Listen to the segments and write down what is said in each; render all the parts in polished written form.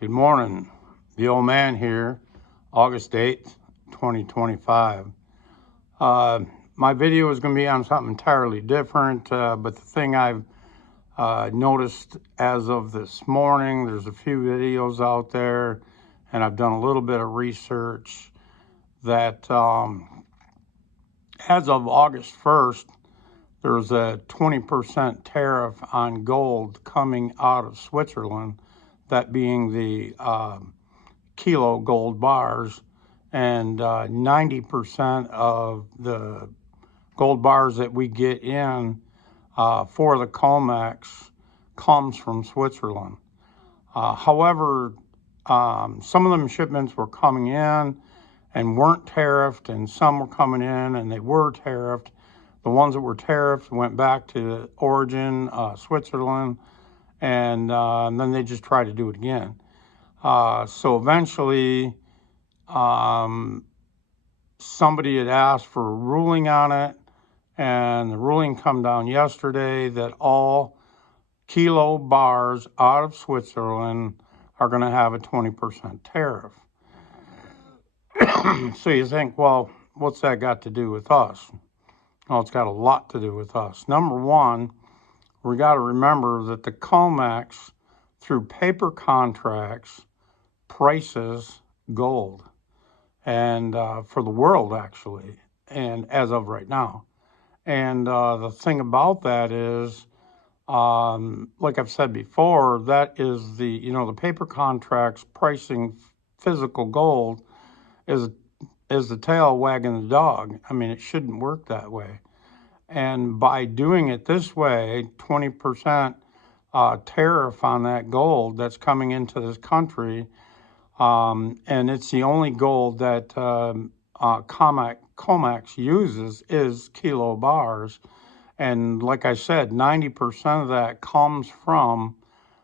Good morning. The old man here, August 8th, 2025. My video is going to be on something entirely different, but the thing I've noticed as of this morning, there's a few videos out there, and I've done a little bit of research that as of August 1st, there's a 20% tariff on gold coming out of Switzerland, that being the kilo gold bars, and 90% of the gold bars that we get in for the COMEX comes from Switzerland. However, some of them shipments were coming in and weren't tariffed, and some were coming in and they were tariffed. The ones that were tariffed went back to origin, Switzerland, and then they just tried to do it again. So eventually, somebody had asked for a ruling on it, and the ruling come down yesterday that all kilo bars out of Switzerland are going to have a 20% tariff. So you think, well, what's that got to do with us? Well, it's got a lot to do with us. Number one, we got to remember that the COMEX, through paper contracts, prices gold, and for the world actually, and as of right now. And the thing about that is, like I've said before, that is the paper contracts pricing physical gold is the tail wagging the dog. I mean, it shouldn't work that way. And by doing it this way, 20% tariff on that gold that's coming into this country, and it's the only gold that COMEX uses is kilo bars. And like I said, 90% of that comes from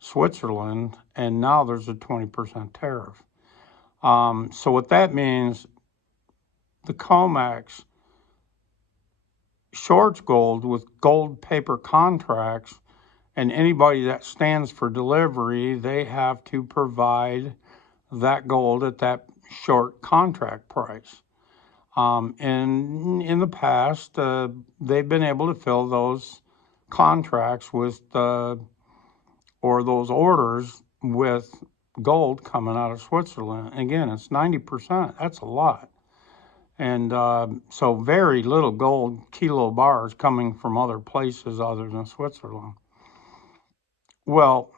Switzerland, and now there's a 20% tariff. So what that means, the COMEX shorts gold with gold paper contracts, and anybody that stands for delivery, they have to provide that gold at that short contract price. And in the past, they've been able to fill those contracts with, or those orders with gold coming out of Switzerland. Again, it's 90%. That's a lot. And so very little gold kilo bars coming from other places other than Switzerland. Well,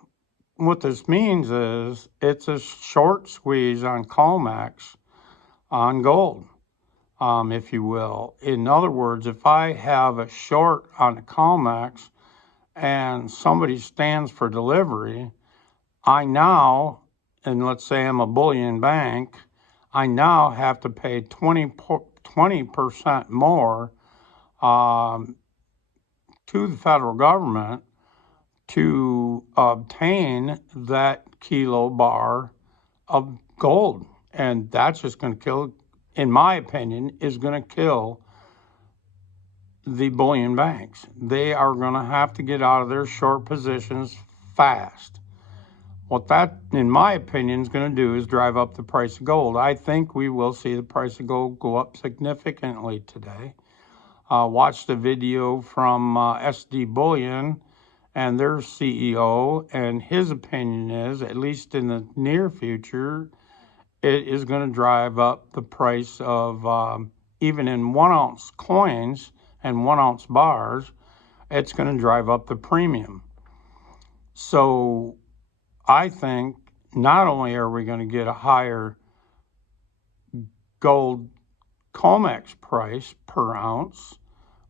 what this means is it's a short squeeze on COMEX on gold, if you will. In other words, if I have a short on the COMEX and somebody stands for delivery, I now, and let's say I'm a bullion bank, I now have to pay 20% more to the federal government to obtain that kilo bar of gold. And that's just going to kill, in my opinion, is going to kill the bullion banks. They are going to have to get out of their short positions fast. What that, in my opinion, is going to do is drive up the price of gold. I think we will see the price of gold go up significantly today. Watched a video from SD Bullion and their CEO, and his opinion is, at least in the near future, it is going to drive up the price of, even in 1 ounce coins and 1 ounce bars, it's going to drive up the premium. So I think not only are we going to get a higher gold COMEX price per ounce,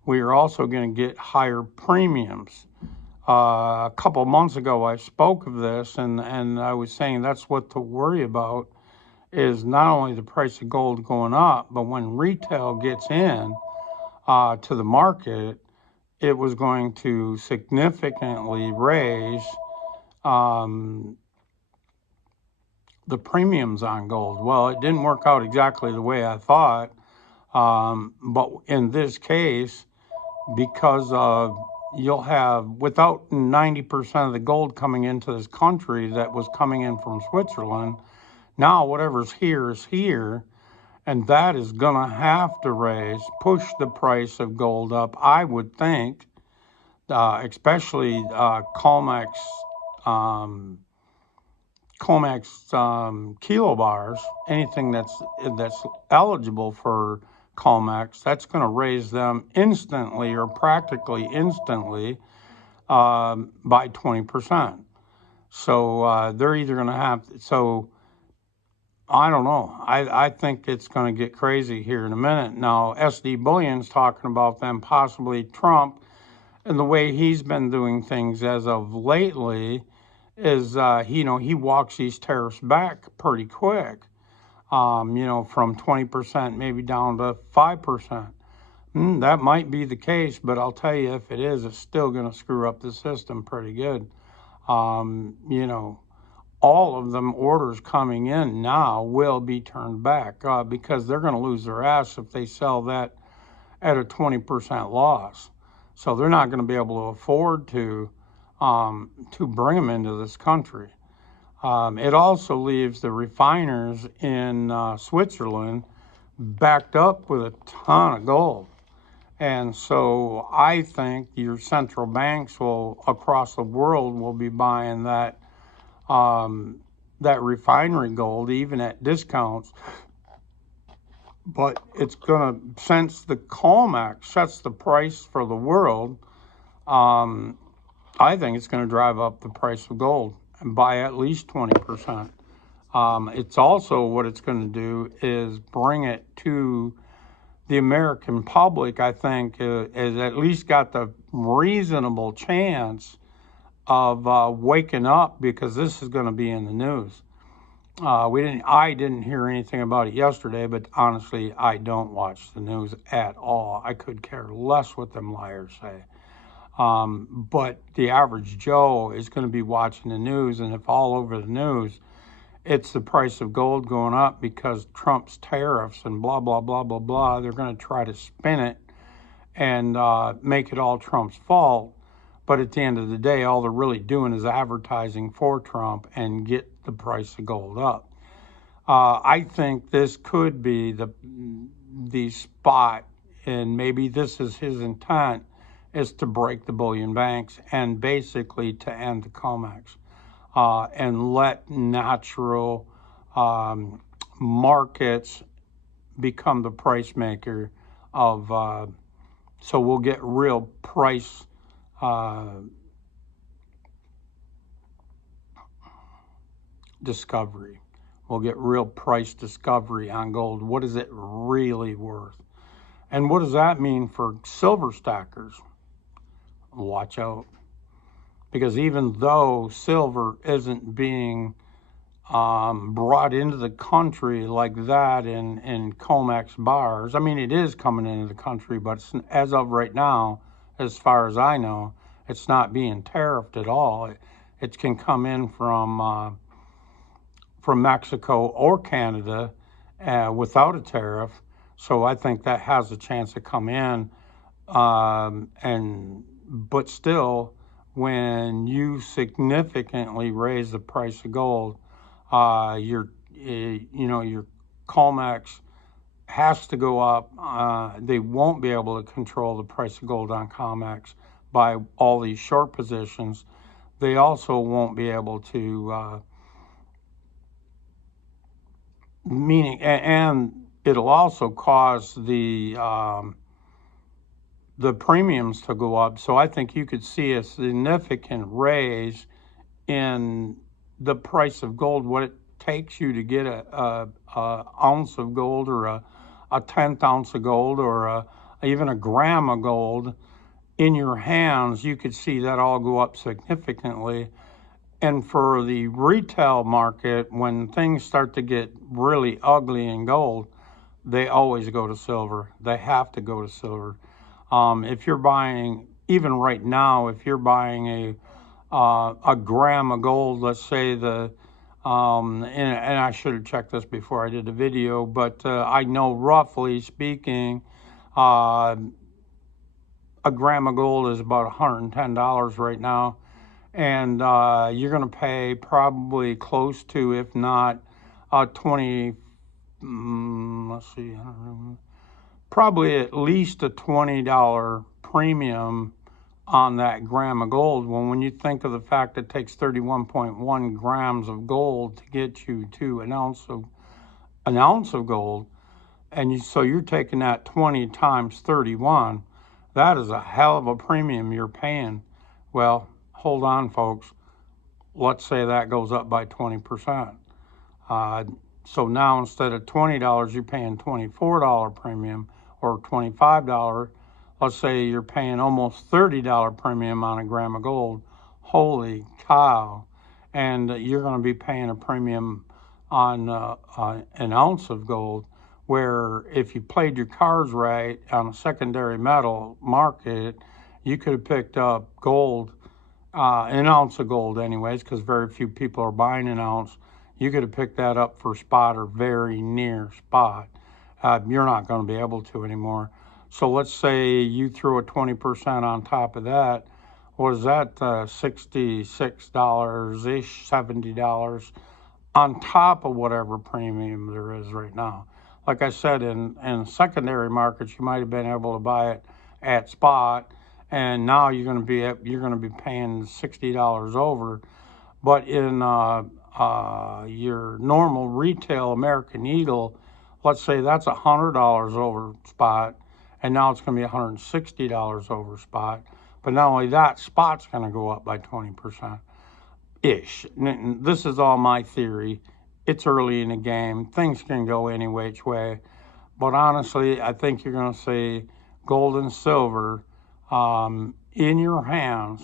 we are also going to get higher premiums. A couple months ago, I spoke of this, and I was saying that's what to worry about, is not only the price of gold going up, but when retail gets in to the market, it was going to significantly raise the premiums on gold. Well, it didn't work out exactly the way I thought, but in this case, because of you'll have, without 90% of the gold coming into this country that was coming in from Switzerland, now whatever's here is here, and that is going to have to push the price of gold up, I would think, especially COMEX kilobars, anything that's eligible for COMEX, that's going to raise them instantly or practically instantly by 20%. So they're either going to have, so I don't know. I think it's going to get crazy here in a minute. Now, SD Bullion's talking about them possibly Trump, and the way he's been doing things as of lately is, he walks these tariffs back pretty quick, from 20% maybe down to 5%. That might be the case, but I'll tell you, if it is, it's still going to screw up the system pretty good. All of them orders coming in now will be turned back because they're going to lose their ass if they sell that at a 20% loss. So they're not going to be able to afford to bring them into this country. It also leaves the refiners in Switzerland backed up with a ton of gold. And so I think your central banks across the world will be buying that refinery gold, even at discounts. But it's going to, since the COMEX sets the price for the world, I think it's going to drive up the price of gold by at least 20%. It's also, what it's going to do is bring it to the American public, I think, has at least got the reasonable chance of waking up, because this is going to be in the news. I didn't hear anything about it yesterday, but honestly, I don't watch the news at all. I could care less what them liars say. But the average Joe is going to be watching the news, and if all over the news, it's the price of gold going up because Trump's tariffs and blah, blah, blah, blah, blah, they're going to try to spin it and make it all Trump's fault. But at the end of the day, all they're really doing is advertising for Trump and get the price of gold up. I think this could be the spot, and maybe this is his intent, is to break the bullion banks and basically to end the COMEX and let natural markets become the price maker of, so we'll get real price discovery. We'll get real price discovery on gold. What is it really worth? And what does that mean for silver stackers? Watch out. Because even though silver isn't being brought into the country like that in COMEX bars, I mean, it is coming into the country, but as of right now, as far as I know, it's not being tariffed at all. It can come in from Mexico or Canada without a tariff. So I think that has a chance to come in. But still, when you significantly raise the price of gold, your COMEX has to go up. They won't be able to control the price of gold on COMEX by all these short positions. They also won't be able to, and it'll also cause the premiums to go up. So I think you could see a significant raise in the price of gold, what it takes you to get a ounce of gold, or a 10th ounce of gold, or even a gram of gold in your hands. You could see that all go up significantly. And for the retail market, when things start to get really ugly in gold, they always go to silver. They have to go to silver. If you're buying, even right now, if you're buying a gram of gold, let's say and I should have checked this before I did the video, but I know roughly speaking, a gram of gold is about $110 right now, and you're going to pay probably close to, if not 20. Let's see, probably at least a $20 premium on that gram of gold. When you think of the fact it takes 31.1 grams of gold to get you to an ounce of gold, and so you're taking that 20 times 31, that is a hell of a premium you're paying. Well, hold on, folks. Let's say that goes up by 20%. So now instead of $20, you're paying $24 premium or $25. Let's say you're paying almost $30 premium on a gram of gold. Holy cow. And you're going to be paying a premium on an ounce of gold, where if you played your cards right on a secondary metal market, you could have picked up gold, an ounce of gold anyways, because very few people are buying an ounce. You could have picked that up for spot or very near spot. You're not going to be able to anymore. So let's say you threw a 20% on top of that. What is that? $66-ish, $70 on top of whatever premium there is right now. Like I said, in secondary markets, you might have been able to buy it at spot, and now you're going to be paying $60 over. But in your normal retail American Eagle, let's say that's $100 over spot, and now it's going to be $160 over spot. But not only that, spot's going to go up by 20%-ish. This is all my theory. It's early in the game. Things can go any which way. But honestly, I think you're going to see gold and silver in your hands.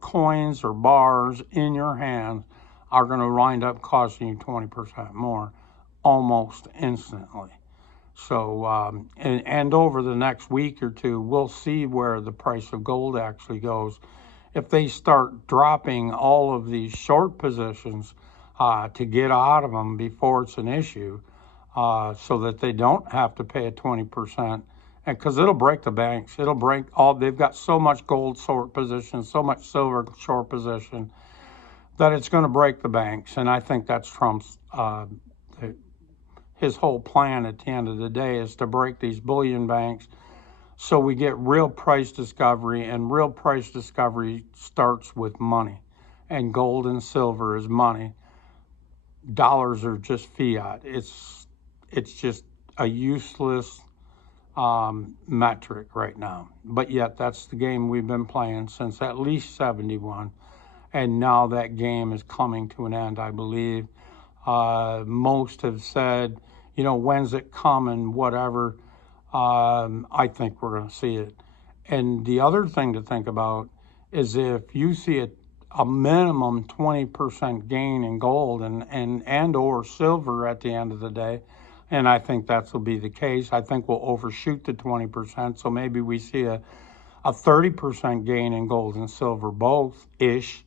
Coins or bars in your hands are going to wind up costing you 20% more almost instantly. So, and over the next week or two, we'll see where the price of gold actually goes. If they start dropping all of these short positions to get out of them before it's an issue, so that they don't have to pay a 20%, and because it'll break the banks, it'll break all. They've got so much gold short position, so much silver short position, that it's going to break the banks. And I think that's Trump's his whole plan at the end of the day is to break these bullion banks, so we get real price discovery, and real price discovery starts with money, and gold and silver is money. Dollars are just fiat. It's just a useless metric right now. But yet that's the game we've been playing since at least 71, and now that game is coming to an end, I believe. Most have said, when's it coming, whatever. I think we're going to see it. And the other thing to think about is if you see a minimum 20% gain in gold and or silver at the end of the day, and I think that will be the case. I think we'll overshoot the 20%, so maybe we see a 30% gain in gold and silver, both-ish.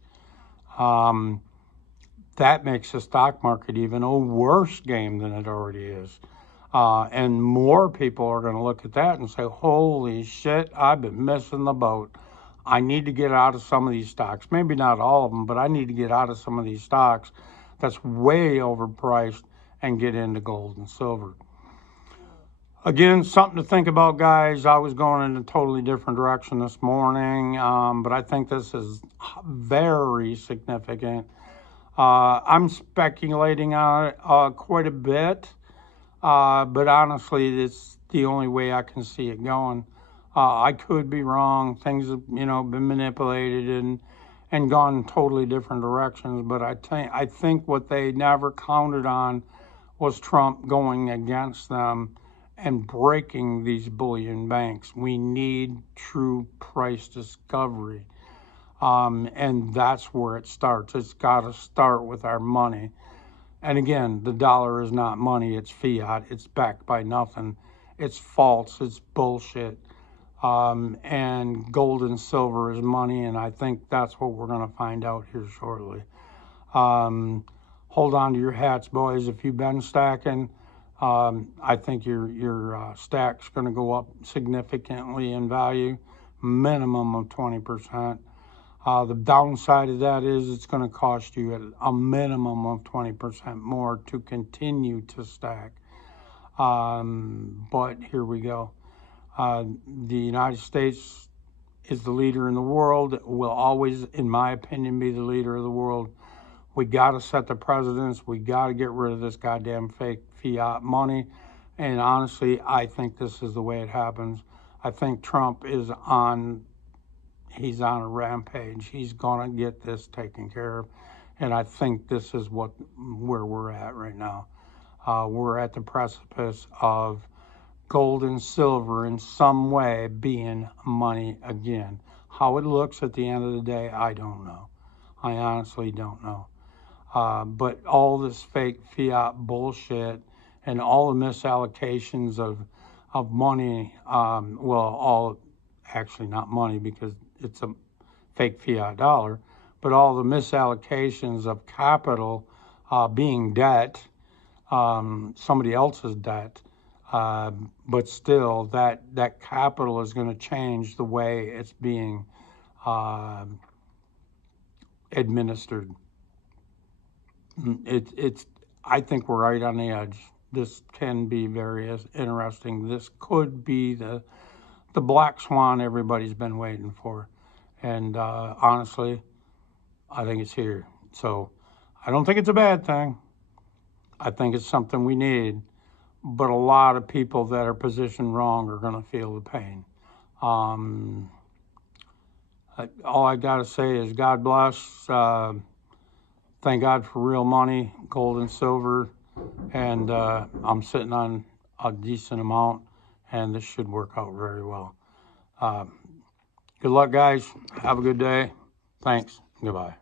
That makes the stock market even a worse game than it already is. And more people are going to look at that and say, holy shit, I've been missing the boat. I need to get out of some of these stocks. Maybe not all of them, but I need to get out of some of these stocks that's way overpriced and get into gold and silver. Again, something to think about, guys. I was going in a totally different direction this morning, but I think this is very significant. I'm speculating on it quite a bit, but honestly, it's the only way I can see it going. I could be wrong. Things have, been manipulated and gone totally different directions. But I think what they never counted on was Trump going against them and breaking these bullion banks. We need true price discovery. And that's where it starts. It's got to start with our money. And again, the dollar is not money. It's fiat. It's backed by nothing. It's false. It's bullshit. And gold and silver is money. And I think that's what we're going to find out here shortly. Hold on to your hats, boys. If you've been stacking, I think your stack's going to go up significantly in value, minimum of 20%. The downside of that is it's going to cost you a minimum of 20% more to continue to stack. But here we go. The United States is the leader in the world, will always, in my opinion, be the leader of the world. We got to set the precedence. We got to get rid of this goddamn fake fiat money. And honestly, I think this is the way it happens. I think Trump is he's on a rampage. He's going to get this taken care of. And I think this is where we're at right now. We're at the precipice of gold and silver in some way being money again. How it looks at the end of the day, I don't know. I honestly don't know. But all this fake fiat bullshit and all the misallocations of money, actually not money because it's a fake fiat dollar, but all the misallocations of capital being debt, somebody else's debt, but still that capital is going to change the way it's being administered. I think we're right on the edge. This can be very interesting. This could be the black swan everybody's been waiting for. And honestly, I think it's here. So I don't think it's a bad thing. I think it's something we need. But a lot of people that are positioned wrong are going to feel the pain. All I got to say is God bless. Thank God for real money, gold and silver. And I'm sitting on a decent amount, and this should work out very well. Good luck, guys. Have a good day. Thanks. Goodbye.